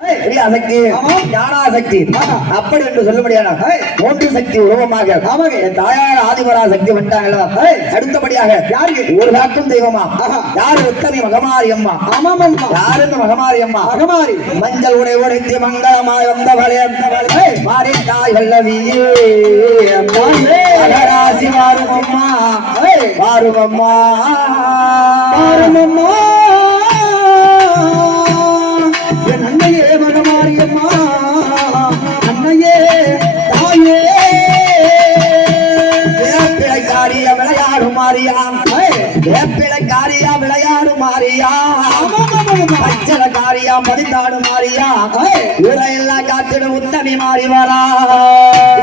சக்தி ஞானாசக்தி அப்படி என்று சொல்ல முடியாது. மூன்று சக்தி உருவமாக தாயார் ஆதிபரா சக்தி விட்டாங்களா. அடுத்தபடியாக ஒரு காக்கும் தெய்வமா யாரு உத்தமி மகமாரி அம்மா. யாரு இந்த மகமாரி அம்மா? மஞ்சள் உடை உடைத்து மங்களமாய் வந்தவளே மாறி தாய் வல்லவியே ராசி வாரும் அம்மா வாரும் அம்மா வாரும் அம்மா அன்னையே மகமாரியம்மா அன்னையே தாயே வேப்பிளைக்காரியா விளையாடும் மாரியாம் வேப்பிளைக்காரியா விளையாடும் மாரியா அச்சலக்காரியா பதித்தாடும் மாரியா ஊரையெல்லாம் காத்திட உத்தமி மாறி வரா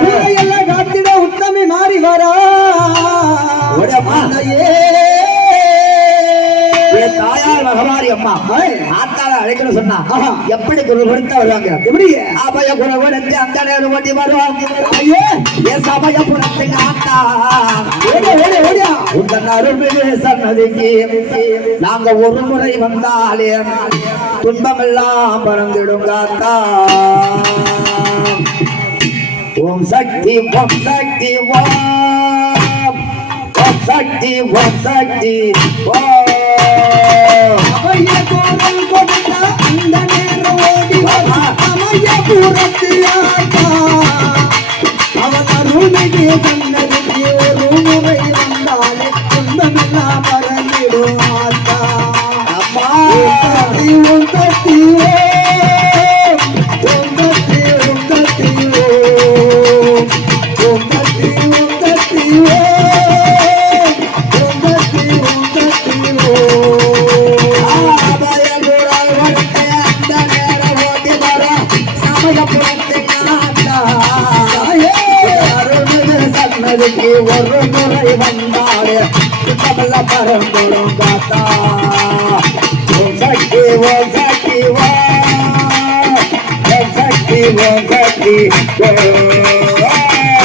ஊரையெல்லாம் காத்திட உத்தமி மாறி வரா அன்னையே தாயார் மகமாரி அம்மா ஆத்தால அழைக்கணும் சொன்னா எப்படி குரல் கொடுத்தா வருவாங்க? எப்படி அபய குரல் கொடுத்து அந்த நேரம் ஓட்டி வருவாங்க. சமயபுரத்துக்கு ஆத்தா உங்கள் அருள்மிகு சன்னதிக்கு நாங்க ஒரு முறை வந்தாலே துன்பமெல்லாம் பறந்துடும் காத்தா. ஓம் சக்தி ஓம் சக்தி ஓம் சக்தி ஓம் சக்தி ஓம் அவைய கோவில் கொடுத்த அந்த நேரம் ஓடி சமயபுரத்து ஆத்தா அவன் அருள்மிகு சன்னதிக்கு ஒரு முறை வந்தாலே துன்பமெல்லாம் பறந்திடும் ஆத்தா. அம்மா ஓம் சக்தி ஓம் சக்தி ஓம் சக்தி ஓம் சக்தி ஓம் சக்தி ஒரு முறை வந்தாலே சுத்தமெல்லாம் பரம்பரும் காத்தா. ஓம் சக்தி ஓம் சக்தி ஓம் சக்தி ஓம் சக்தி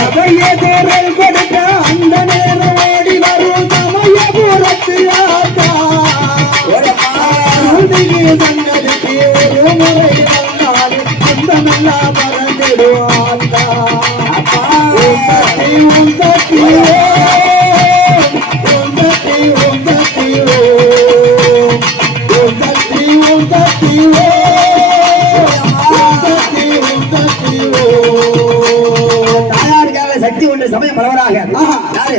அவைய குரல் கொடுத்த அந்த நேரம் ஓடி வரும் சமயபுரத்து ஆத்தா சன்னதிக்கு ஒரு முறை வந்தாலே சுத்தமெல்லாம் பரந்திடும் ஆத்தா. ஓம் சக்தி ஓம் சக்தி ஓம் சக்தி ஓம் சக்தி ஓம் சக்தி ஓம் சக்தி தாயாருக்காக சக்தி ஒன்று சமயம் பரவராக யாரு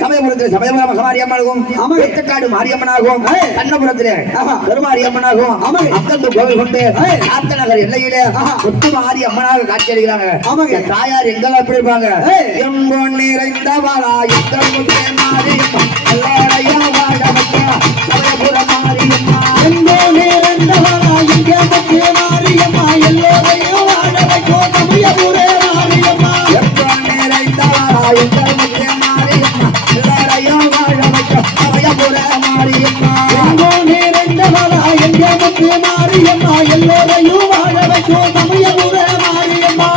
சமயபுரத்தில் சமயபுர மகமாரியம்மனாகும் வெட்டக்காடு மாரியம்மனாகும் கண்ணபுரத்திலே பெருமாரியம்மனாகும் அக்கந்து கோவில் கொண்டு ஆத்தநகர் எல்லையிலே முத்து மாரியம்மனாக காட்சியளிக்கிறாங்க. தாயார் எங்கெல்லாம் எப்படி இருப்பாங்க? எங்கோ நிறைந்தவளா எங்கள் முத்தே மாரியம்மா எல்லாரையும் வாழ வைக்க சமயபுர மாரியம்மா எங்கோ நிறைந்தவளா எங்கள் முத்தே மாரியம்மா எல்லோரையும் வாழ வைக்க சமயபுர மாரியம்மா எங்கோ நிறைந்தவளா எங்கள் முத்தே மாரியம்மா எல்லாரையும் வாழ வைக்க சமயபுர மாரியம்மா எங்கோ நிறைந்தவளா எங்கள் முத்தே மாரியம்மா எல்லோரையும் வாழ வைக்க சமயபுர மாரியம்மா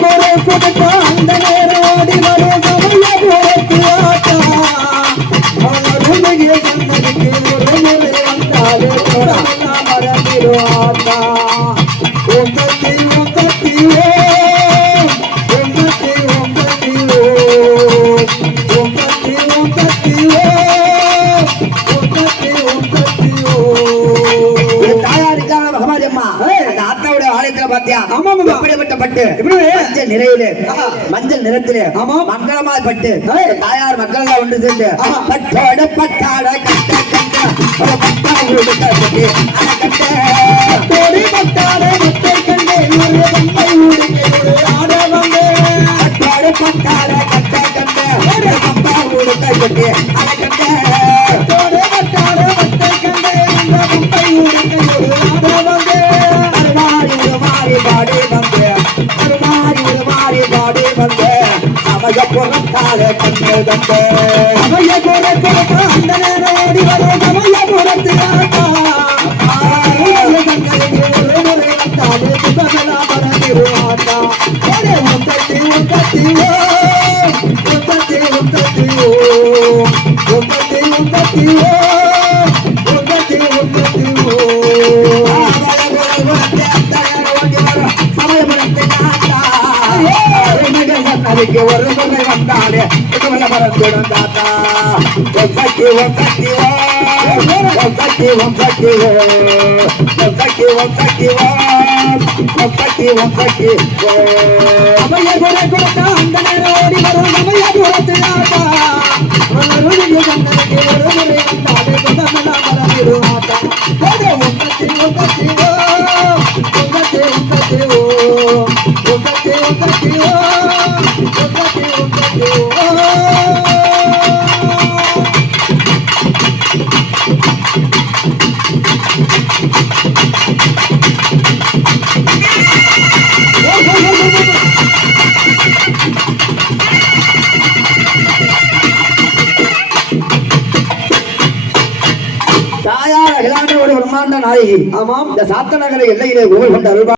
அந்த நேரம் ஓடி வரும் சமயபுரத்து ஆத்தா அருள்மிகு சன்னதிக்கு ஒரு முறை வந்தாலே துன்பமெல்லாம் பறந்திடும் ஆத்தா. ஓம் சக்தி ஓம் சக்தி ஓம் சக்தி ஓம் சக்தி ஓம் சக்தி ஓம் சக்தி ஓம் சக்தி ஓம் தாயாருக்காக மகமாரி அம்மா அந்த ஆத்தாவுடைய ஆலயத்துல பாத்தியா எப்படிப்பட்ட பட்டு மஞ்சள் நிறையிலே மஞ்சள் நிறத்திலே மங்களமாய் பட்டு தாயார் மக்கள் ஒன்று சேர்ந்து பட்டோட பட்டாட கட்ட கட்ட பட்டா கட்டி பட்டாட முட்டை கண்டே பம்பை ஊடுகை ஆட வந்தே பட்டோட பட்டாட கட்ட கட்ட பம்பா ஊடுகை கட்டி அதை கட்ட பட்டாட முட்டை கண்டே புறத்தாலே கண்ணீர் தந்த சமயபுரத்து அந்த நேரம் ஓடி வரும் சமயபுரத்து ஆத்தா ஒரு முறை வந்தாலே சுகமெல்லாம் பரந்திருவாத்தா உந்தத்தி உந்தத்தி உந்தத்தி உந்தத்தி உந்தத்தி உந்தத்தி உந்தத்தி உந்தத்தி சமயபுரத்துக்கு ஒரு முறை வந்தாலே பரந்துடன் தாத்தா ஒக்கட்டி ஒக்கட்டி ஒக்கட்டி ஒக்கட்டி ஒக்கட்டி ஒக்கட்டி ஒக்கட்டி ஒக்கட்டி சமயபுரத்து அந்த நேரம் ஓடி வரும் சமயபுரத்து ஆத்தா ஒரு முறை வந்தாலே சுகமெல்லாம் பரந்திருவாத்தா உந்தத்தி உந்தத்தி உந்தத்தி உந்தத்தி உந்தத்தி உந்தத்தி தாயார் அகிலாண்டோட பிரம்மாண்ட நாயகி ஆமாம் இந்த சாத்தநகர எல்லையிலே கோவில் கொண்ட அருள்வா